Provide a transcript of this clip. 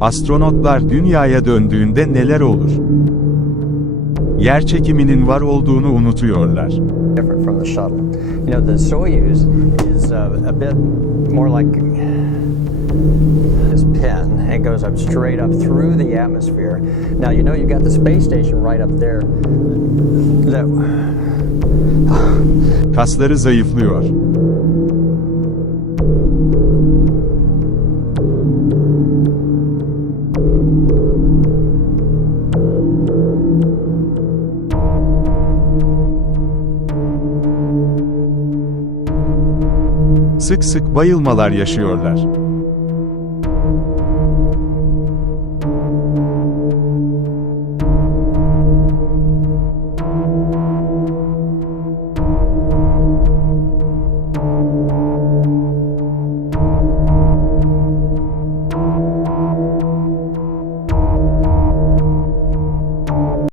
Astronotlar dünyaya döndüğünde neler olur? Yerçekiminin var olduğunu unutuyorlar. Different from the shuttle. You know, the Soyuz is a bit more like this pin. It goes up straight up through the atmosphere. Now you know you've got the space station right up there. Kasları zayıflıyor. Sık sık bayılmalar yaşıyorlar.